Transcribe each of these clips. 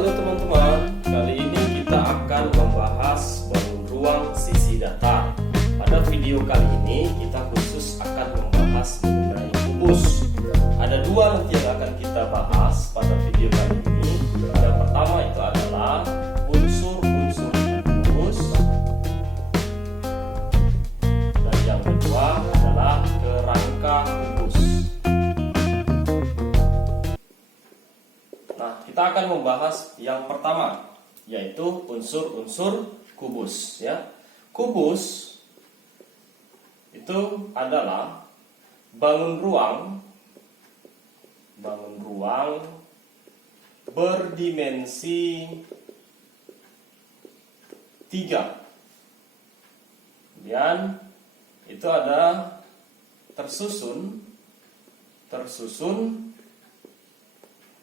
Halo teman-teman, kali ini kita akan membahas bangun ruang sisi datar. Pada video kali ini kita khusus akan membahas mengenai kubus. Ada dua nanti yang akan kita bahas pada video kali ini. Yang pertama itu adalah unsur-unsur kubus, dan yang kedua adalah kerangka kubus. Nah, kita akan membahas yang pertama, yaitu unsur-unsur kubus. Ya, kubus itu adalah bangun ruang berdimensi 3. Kemudian itu ada tersusun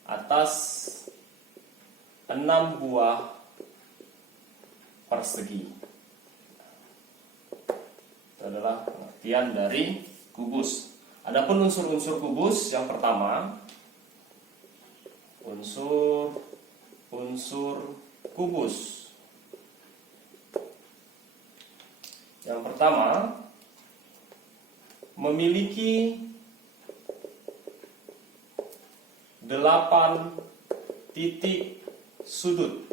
atas 6 buah persegi. Itu adalah pengertian dari kubus. Adapun unsur-unsur kubus, yang pertama, unsur kubus. Yang pertama, memiliki 8 titik sudut.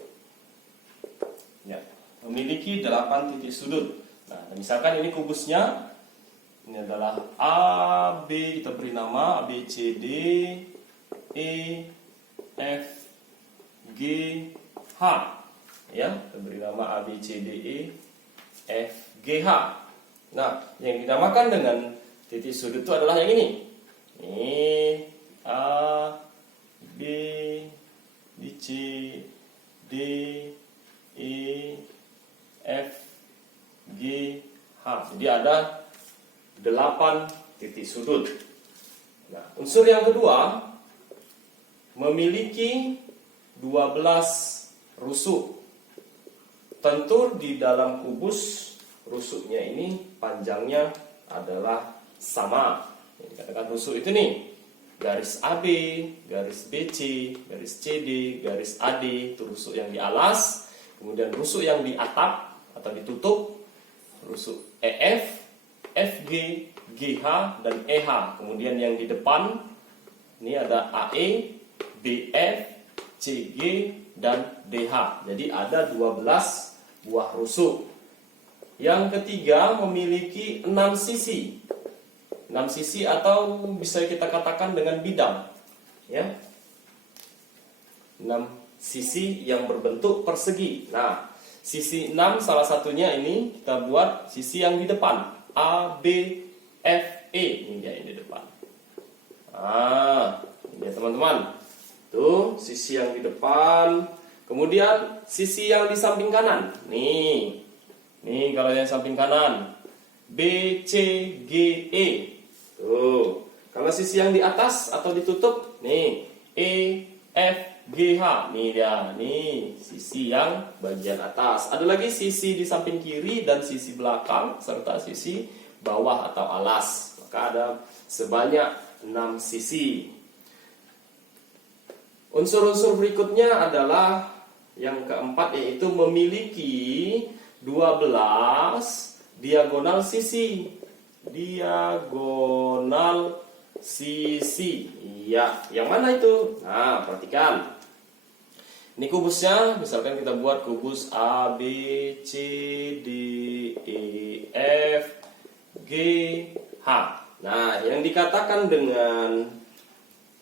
Ya, memiliki 8 titik sudut. Nah, misalkan ini kubusnya, ini adalah A, B, kita beri nama A, B, C, D, E, F, G, H. Ya, kita beri nama A, B, C, D, E, F, G, H. Nah, yang dinamakan dengan titik sudut itu adalah yang ini. Ini A, B, C, D, E, F, G, H. Jadi ada 8 titik sudut. Nah, unsur yang kedua memiliki 12 rusuk. Tentu di dalam kubus rusuknya ini panjangnya adalah sama. Yang dikatakan rusuk itu nih, garis AB, garis BC, garis CD, garis AD, itu rusuk yang di alas. Kemudian rusuk yang di atap atau ditutup, rusuk EF, FG, GH, dan EH. Kemudian yang di depan, ini ada AE, BF, CG, dan DH. Jadi ada 12 buah rusuk. Yang ketiga memiliki 6 sisi. 6 sisi atau bisa kita katakan dengan bidang, ya, 6 sisi yang berbentuk persegi. Nah, sisi 6 salah satunya ini kita buat sisi yang di depan, A, B, F, E. Ini dia yang di depan. Ini dia teman-teman. Tuh, sisi yang di depan. Kemudian sisi yang di samping kanan. Nih kalau yang samping kanan, B, C, G, E. Tuh, kalau sisi yang di atas atau ditutup, nih E, F, G, H. Nih dia, nih sisi yang bagian atas. Ada lagi sisi di samping kiri dan sisi belakang serta sisi bawah atau alas. Maka ada sebanyak 6 sisi. Unsur-unsur berikutnya adalah yang keempat, yaitu memiliki 12 diagonal sisi. Diagonal sisi. Iya, yang mana itu? Nah, perhatikan. Ini kubusnya, misalkan kita buat kubus A, B, C, D, E, F, G, H. Nah, yang dikatakan dengan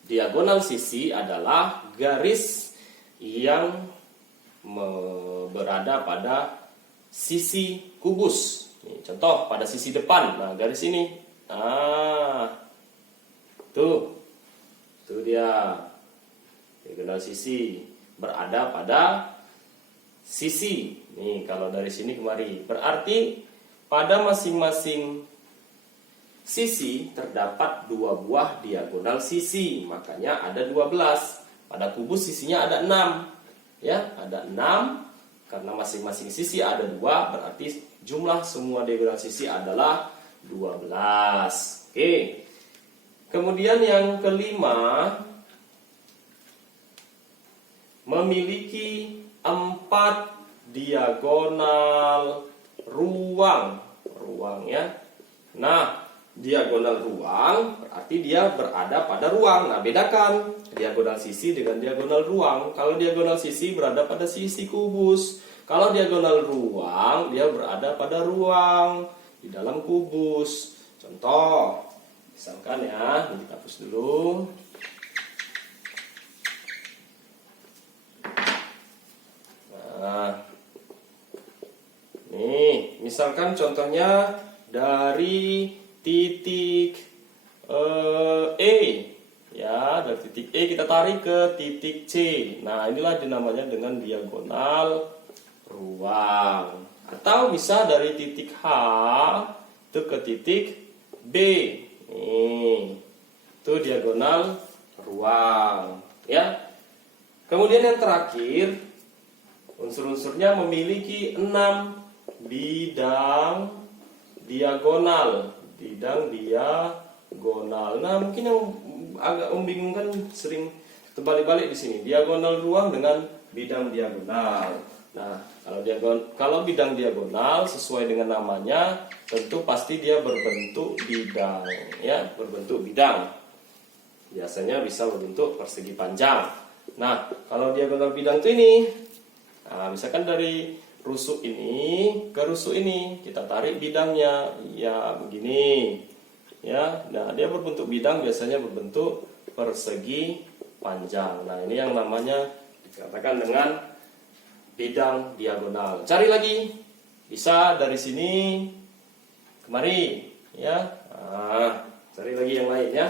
diagonal sisi adalah garis yang berada pada sisi kubus. Nih, contoh pada sisi depan, nah garis ini, tuh dia, diagonal sisi berada pada sisi. Nih kalau dari sini kemari, berarti pada masing-masing sisi terdapat 2 buah diagonal sisi, makanya ada 12. Pada kubus sisinya ada 6, ya, ada 6. Karena masing-masing sisi ada 2, berarti jumlah semua diagonal sisi adalah 12. Oke. Kemudian yang kelima, memiliki 4 diagonal ruang ya. Nah, diagonal ruang berarti dia berada pada ruang. Nah, bedakan diagonal sisi dengan diagonal ruang. Kalau diagonal sisi berada pada sisi kubus. Kalau diagonal ruang, dia berada pada ruang di dalam kubus. Contoh, misalkan ya, ini kita hapus dulu. Nah, nih, misalkan contohnya dari titik E, ya, dari titik E kita tarik ke titik C. Nah, inilah dinamanya dengan diagonal ruang. Atau bisa dari titik H itu ke titik B. Nih, itu diagonal ruang, ya. Kemudian yang terakhir, unsur-unsurnya memiliki 6 bidang diagonal. Nah, mungkin yang agak membingungkan sering terbalik-balik di sini. Diagonal ruang dengan bidang diagonal. Nah, kalau bidang diagonal sesuai dengan namanya, tentu pasti dia berbentuk bidang, ya, berbentuk bidang. Biasanya bisa berbentuk persegi panjang. Nah, kalau diagonal bidang itu ini, nah, misalkan dari rusuk ini ke rusuk ini, kita tarik bidangnya, ya begini, ya. Nah, dia berbentuk bidang, biasanya berbentuk persegi panjang. Nah, ini yang namanya dikatakan dengan bidang diagonal. Cari lagi, bisa dari sini kemari, ya. Nah, cari lagi yang lain, ya.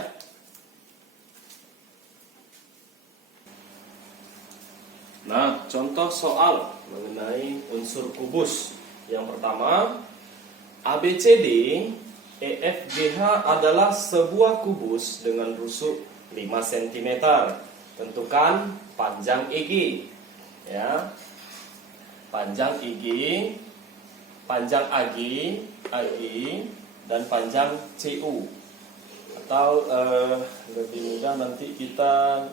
Nah, contoh soal mengenai unsur kubus. Yang pertama, ABCD EFGH adalah sebuah kubus dengan rusuk 5 cm. Tentukan panjang EG, ya. Panjang EG, panjang AG, dan panjang CU. Atau lebih mudah nanti kita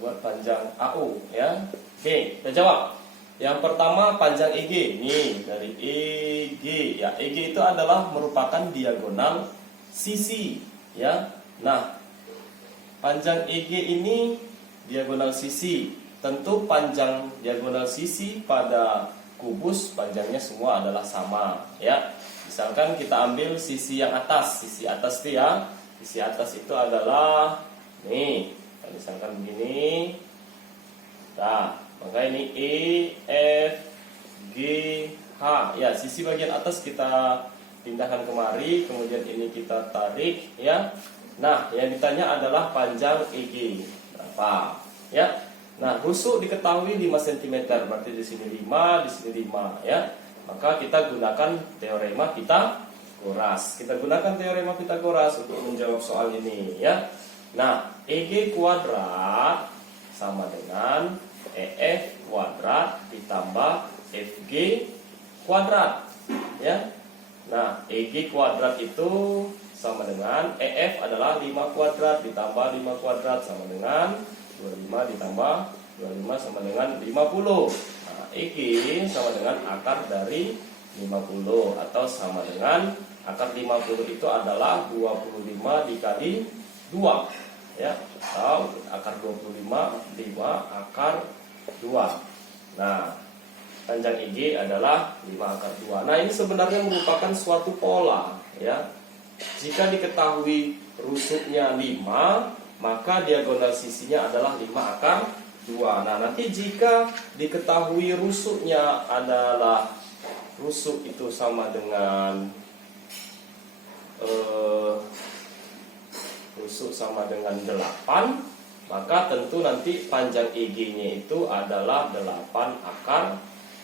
buat panjang AU, ya. Oke, kita jawab. Yang pertama panjang EG. Nih, dari EG, ya. EG itu adalah merupakan diagonal sisi, ya. Nah, panjang EG ini diagonal sisi. Tentu panjang diagonal sisi pada kubus panjangnya semua adalah sama, ya. Misalkan kita ambil sisi yang atas, sisi atas itu, ya. Sisi atas itu adalah nih, misalkan begini. Nah, maka ini E, F, G, H. Ya, sisi bagian atas kita pindahkan kemari, kemudian ini kita tarik, ya. Nah, yang ditanya adalah panjang EG berapa, ya. Nah, rusuk diketahui 5 cm, berarti di sini 5, di sini 5, ya. Maka kita gunakan teorema Pythagoras. Kita gunakan teorema Pythagoras untuk menjawab soal ini, ya. Nah, EG kuadrat sama dengan EF kuadrat ditambah FG kuadrat, ya. Nah, EG kuadrat itu sama dengan EF adalah 5 kuadrat ditambah 5 kuadrat sama dengan 25 ditambah 25 sama dengan 50. Nah, EG sama dengan akar dari 50 atau sama dengan akar 50 itu adalah 25 dikali 2, ya, atau akar 25 akar 2. Nah, panjang EG adalah 5 akar 2. Nah, ini sebenarnya merupakan suatu pola, ya. Jika diketahui rusuknya 5, maka diagonal sisinya adalah 5 akar 2. Nah, nanti jika diketahui rusuknya adalah rusuk itu sama dengan rusuk sama dengan 8, maka tentu nanti panjang EG-nya itu adalah 8 akar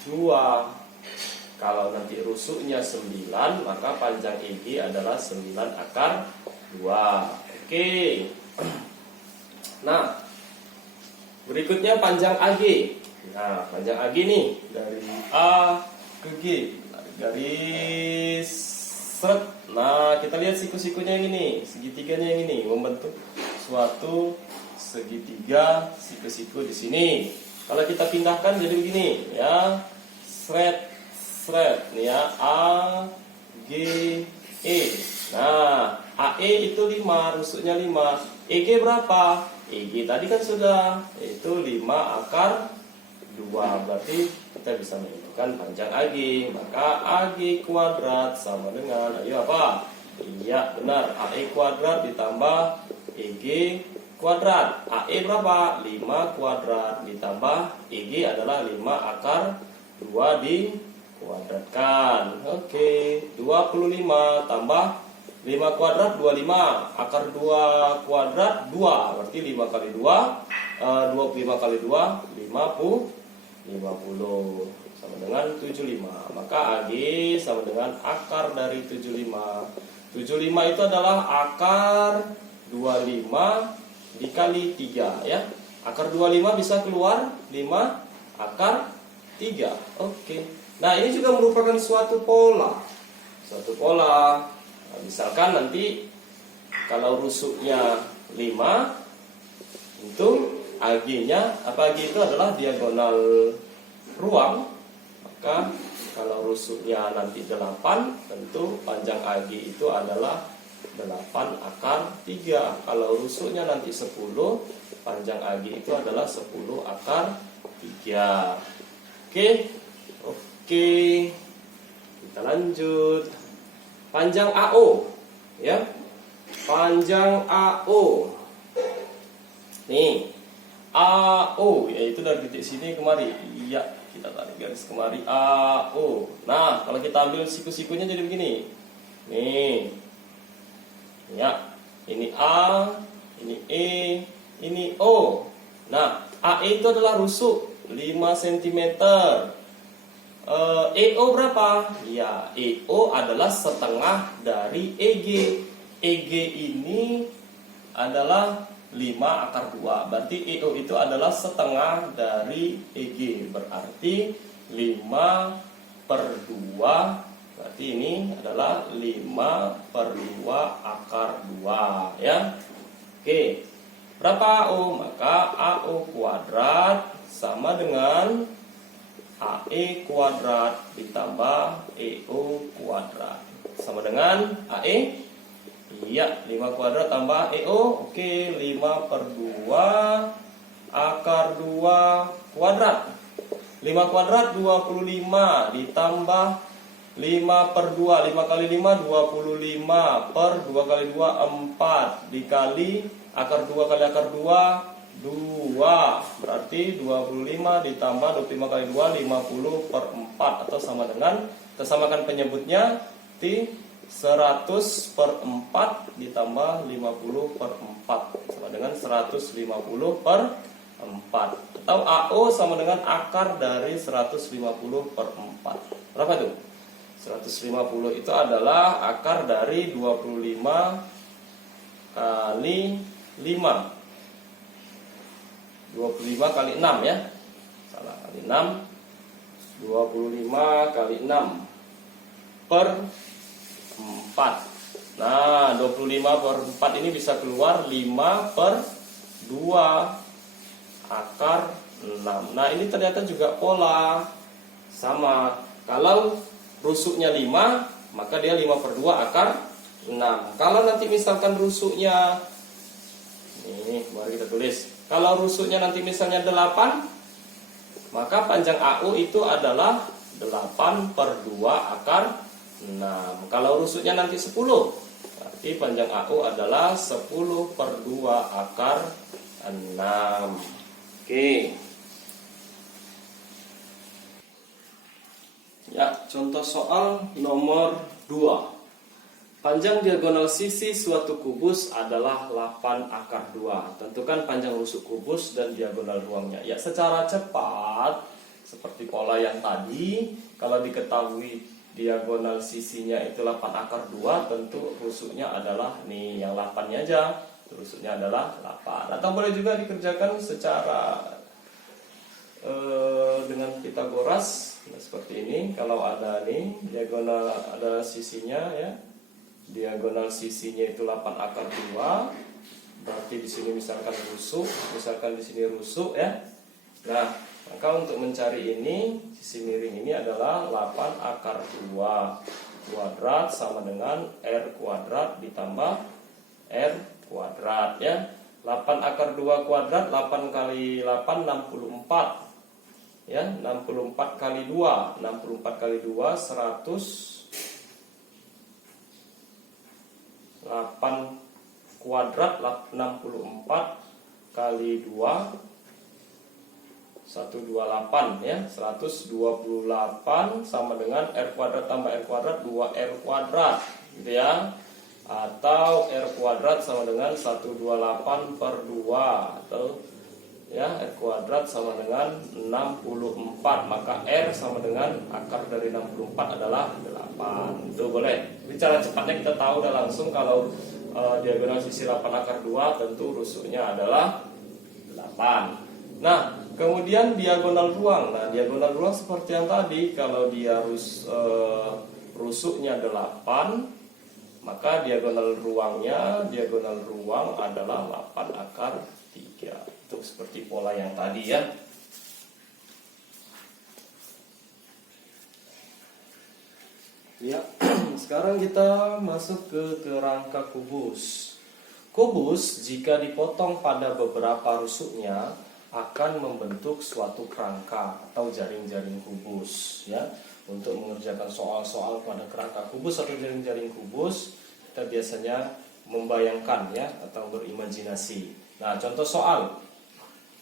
2. Kalau nanti rusuknya 9, maka panjang EG adalah 9 akar 2. Oke. Nah, berikutnya panjang AG. Nah, panjang AG nih dari A ke G, garis seret. Nah, kita lihat siku-sikunya yang ini, segitiganya yang ini membentuk suatu segitiga siku-siku di sini. Kalau kita pindahkan jadi begini ya. Sret nih ya, A G E. Nah, AE itu 5, rusuknya 5. EG berapa? EG tadi kan sudah, itu 5 akar 2. Berarti kita bisa menentukan panjang AG. Maka AG kuadrat sama dengan, ayo apa? Iya benar, AE kuadrat ditambah EG kuadrat. AE berapa? 5 kuadrat ditambah EG adalah 5 akar 2 dikuadratkan. Oke, 25 tambah 5 kuadrat 25, akar 2 kuadrat 2, berarti 5 kali 2, 25 kali 2, 50 sama dengan 75. Maka AG sama dengan akar dari 75. 75 itu adalah akar 25 dikali 3 ya. Akar 25 bisa keluar 5 akar 3. Oke. Nah, ini juga merupakan suatu pola. Suatu pola. Nah, misalkan nanti kalau rusuknya 5, itu AG-nya, apa AG itu adalah diagonal ruang. Maka kalau rusuknya nanti 8, tentu panjang AG itu adalah 8 akar 3. Kalau rusuknya nanti 10, panjang AG itu adalah 10 akar 3. Oke. Kita lanjut. Panjang AO ya. Panjang AO. Nih. AO yaitu dari titik sini kemari. Iya, kita tarik garis kemari AO. Nah, kalau kita ambil siku-sikunya jadi begini. Nih. Ya, ini A, ini E, ini O. Nah, AE itu adalah rusuk 5 cm. EO berapa? Ya, EO adalah setengah dari EG. EG ini adalah 5 akar 2. Berarti EO itu adalah setengah dari EG. Berarti 5 per 2. Berarti ini adalah 5 per 2 akar 2 ya. Oke. Berapa AO? Maka AO kuadrat sama dengan AE kuadrat ditambah EO kuadrat. Sama dengan AE? Iya, 5 kuadrat tambah EO. Oke, 5 per 2 akar 2 kuadrat. 5 kuadrat 25 ditambah 5 per 2, 5 kali 5 25 per 2 kali 2 4 dikali akar 2 kali akar 2 2, berarti 25 ditambah 25 kali 2 50 per 4 atau sama dengan, kita samakan penyebutnya T 100 per 4 ditambah 50 per 4 sama dengan 150 per 4 atau AO sama dengan akar dari 150 per 4. Berapa itu? 150 itu adalah akar dari 25 kali 5. 25 kali 6 ya. Salah, kali 6. 25 kali 6 per 4. Nah, 25 per 4 ini bisa keluar 5 per 2 akar 6. Nah, ini ternyata juga pola. Sama. Kalau rusuknya 5, maka dia 5 per 2 akar 6. Kalau nanti misalkan rusuknya, ini mari kita tulis. Kalau rusuknya nanti misalnya 8, maka panjang AU itu adalah 8 per 2 akar 6. Kalau rusuknya nanti 10, berarti panjang AU adalah 10 per 2 akar 6. Oke. Ya, contoh soal nomor 2. Panjang diagonal sisi suatu kubus adalah 8 akar 2. Tentukan panjang rusuk kubus dan diagonal ruangnya. Ya, secara cepat seperti pola yang tadi, kalau diketahui diagonal sisinya itu 8 akar 2, tentu rusuknya adalah nih yang 8-nya aja. Rusuknya adalah 8. Atau boleh juga dikerjakan secara dengan Pitagoras. Nah, seperti ini. Kalau ada nih diagonal, ada sisinya ya. Diagonal sisinya itu 8 akar 2. berarti di sini misalkan rusuk, misalkan di sini rusuk ya. Nah, maka untuk mencari ini sisi miring ini adalah 8 akar 2 kuadrat sama dengan R kuadrat ditambah R kuadrat ya. 8 akar 2 kuadrat, 8 kali 8 64 ya, 64 kali 2, 64 kali 2 100. 8 kuadrat 64 kali 2 128 ya, 128 sama dengan R kuadrat tambah R kuadrat 2R kuadrat gitu ya. Atau R kuadrat sama dengan 128 per 2 atau ya R kuadrat sama dengan 64, maka R sama dengan akar dari 64 adalah 8. Itu boleh. Jadi cara cepatnya kita tahu udah langsung kalau diagonal sisi 8 akar 2 tentu rusuknya adalah 8. Nah, kemudian diagonal ruang. Nah, diagonal ruang seperti yang tadi, kalau dia rusuknya 8, maka diagonal ruang adalah 8 akar 3. Itu seperti pola yang tadi ya. Ya, sekarang kita masuk ke kerangka kubus. Kubus jika dipotong pada beberapa rusuknya akan membentuk suatu kerangka atau jaring-jaring kubus ya. Untuk mengerjakan soal-soal pada kerangka kubus atau jaring-jaring kubus, kita biasanya membayangkan ya atau berimajinasi. Nah, contoh soal.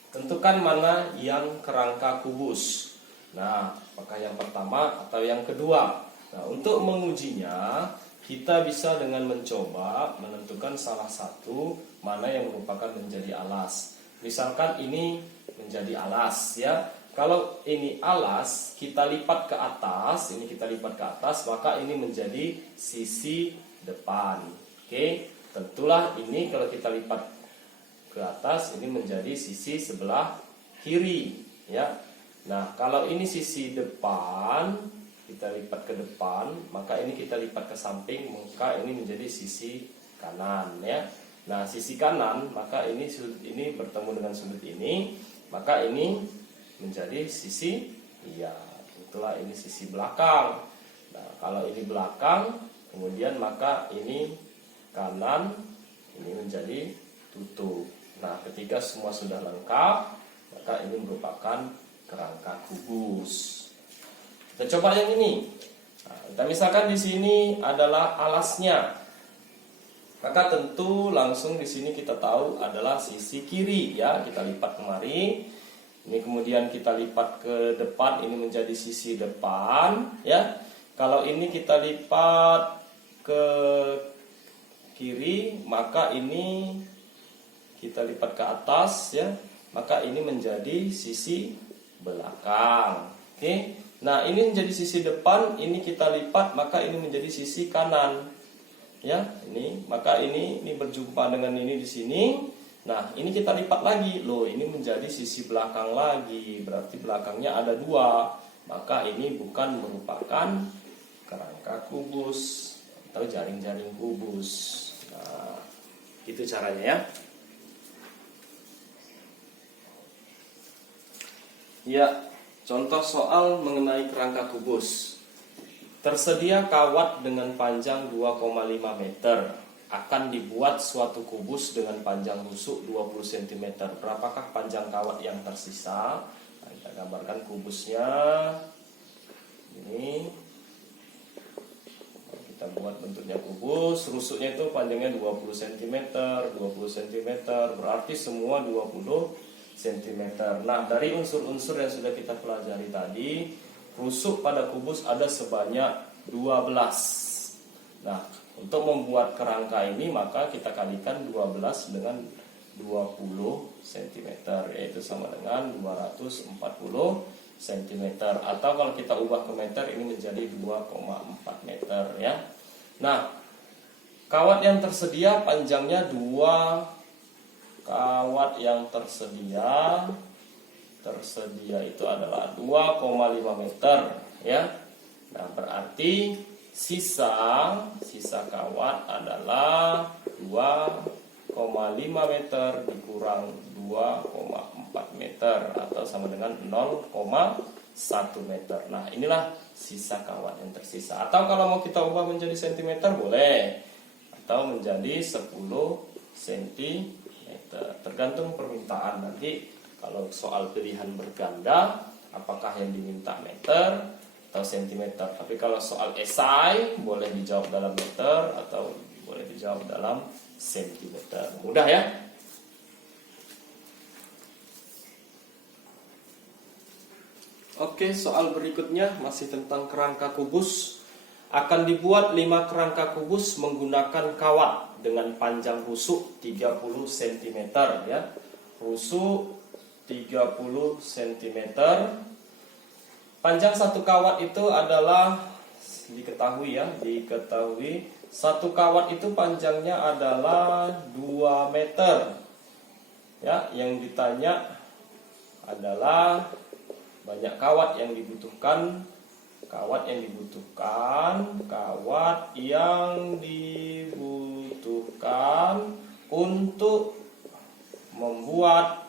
Tentukan mana yang kerangka kubus. Nah, apakah yang pertama atau yang kedua? Nah, untuk mengujinya kita bisa dengan mencoba menentukan salah satu mana yang merupakan menjadi alas. Misalkan ini menjadi alas ya. Kalau ini alas, kita lipat ke atas, maka ini menjadi sisi depan. Oke, tentulah ini kalau kita lipat ke atas, ini menjadi sisi sebelah kiri ya. Nah, kalau ini sisi depan, kita lipat ke depan, maka ini kita lipat ke samping, maka ini menjadi sisi kanan ya. Nah, sisi kanan, maka ini sudut ini bertemu dengan sudut ini, maka ini menjadi sisi itulah ini sisi belakang. Nah, kalau ini belakang, kemudian maka ini kanan, ini menjadi tutup. Nah, ketika semua sudah lengkap, maka ini merupakan kerangka kubus. Kita coba yang ini. Nah, kita misalkan di sini adalah alasnya. Maka tentu langsung di sini kita tahu adalah sisi kiri ya. Kita lipat kemari. Ini kemudian kita lipat ke depan, ini menjadi sisi depan ya. Kalau ini kita lipat ke kiri, maka ini kita lipat ke atas ya. Maka ini menjadi sisi belakang. Oke. Nah, ini menjadi sisi depan, ini kita lipat, maka ini menjadi sisi kanan. Ya, ini, maka ini berjumpa dengan ini di sini. Nah, ini kita lipat lagi. Loh, ini menjadi sisi belakang lagi. Berarti belakangnya ada 2. Maka ini bukan merupakan kerangka kubus atau jaring-jaring kubus. Nah, itu caranya ya. Ya, contoh soal mengenai kerangka kubus. Tersedia kawat dengan panjang 2,5 meter. Akan dibuat suatu kubus dengan panjang rusuk 20 cm. Berapakah panjang kawat yang tersisa? Nah, kita gambarkan kubusnya. Ini. Kita buat bentuknya kubus. Rusuknya itu panjangnya 20 cm. 20 cm berarti semua 20 cm. Nah, dari unsur-unsur yang sudah kita pelajari tadi, rusuk pada kubus ada sebanyak 12. Nah, untuk membuat kerangka ini maka kita kalikan 12 dengan 20 cm, yaitu sama dengan 240 cm. Atau kalau kita ubah ke meter, ini menjadi 2,4 meter ya. Nah, kawat yang tersedia panjangnya 2. Kawat yang tersedia itu adalah 2,5 meter ya. Nah, berarti sisa kawat adalah 2,4 meter dikurang 2,4 meter atau sama dengan 0,1 meter. Nah, inilah sisa kawat yang tersisa. Atau kalau mau kita ubah menjadi sentimeter boleh, atau menjadi 10 cm, tergantung permintaan. Nanti kalau soal pilihan berganda, apakah yang diminta meter atau sentimeter. Tapi kalau soal esai boleh dijawab dalam meter atau boleh dijawab dalam sentimeter. Mudah ya. Oke, soal berikutnya masih tentang kerangka kubus. Akan dibuat 5 kerangka kubus menggunakan kawat dengan panjang rusuk 30 cm ya. Rusuk 30 cm. Panjang satu kawat itu adalah diketahui satu kawat itu panjangnya adalah 2 meter. Ya, yang ditanya adalah banyak kawat yang dibutuhkan. Kawat yang dibutuhkan untuk membuat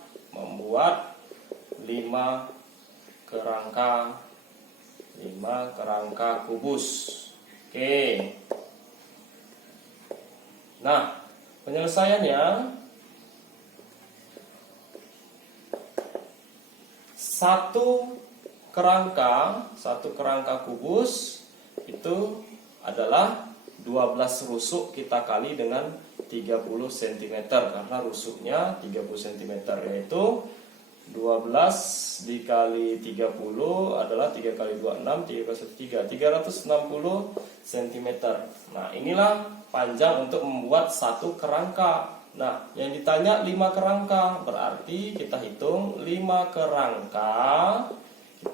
5 kerangka kubus. Oke. Nah, penyelesaiannya satu kerangka kubus itu adalah 12 rusuk kita kali dengan 30 cm karena rusuknya 30 cm, yaitu 12 dikali 30 adalah 3 kali 2 6, 3 kali 1 3, 360 cm. Nah, inilah panjang untuk membuat satu kerangka. Nah, yang ditanya 5 kerangka, berarti kita hitung 5 kerangka.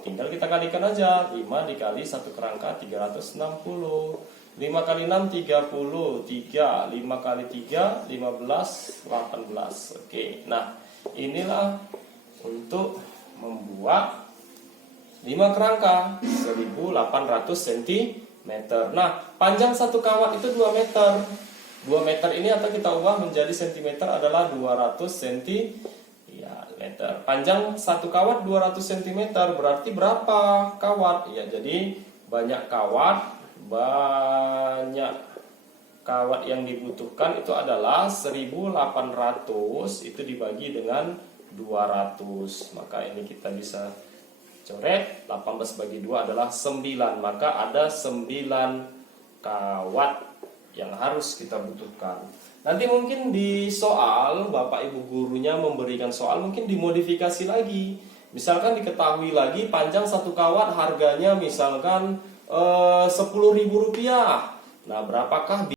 Tinggal kita kalikan aja, 5 dikali 1 kerangka 360. 5 kali 6 30, 3, 5 kali 3 15, 18. Oke, nah inilah untuk membuat 5 kerangka 1800 cm. Nah, panjang satu kawat itu 2 meter. 2 meter ini atau kita ubah menjadi cm adalah 200 cm. Panjang satu kawat 200 cm berarti berapa kawat? Ya, jadi banyak kawat yang dibutuhkan itu adalah 1800 itu dibagi dengan 200. Maka ini kita bisa coret, 18 bagi 2 adalah 9. Maka ada 9 kawat yang harus kita butuhkan. Nanti mungkin di soal Bapak Ibu gurunya memberikan soal mungkin dimodifikasi lagi. Misalkan diketahui lagi panjang satu kawat harganya misalkan Rp10.000. Nah, berapakah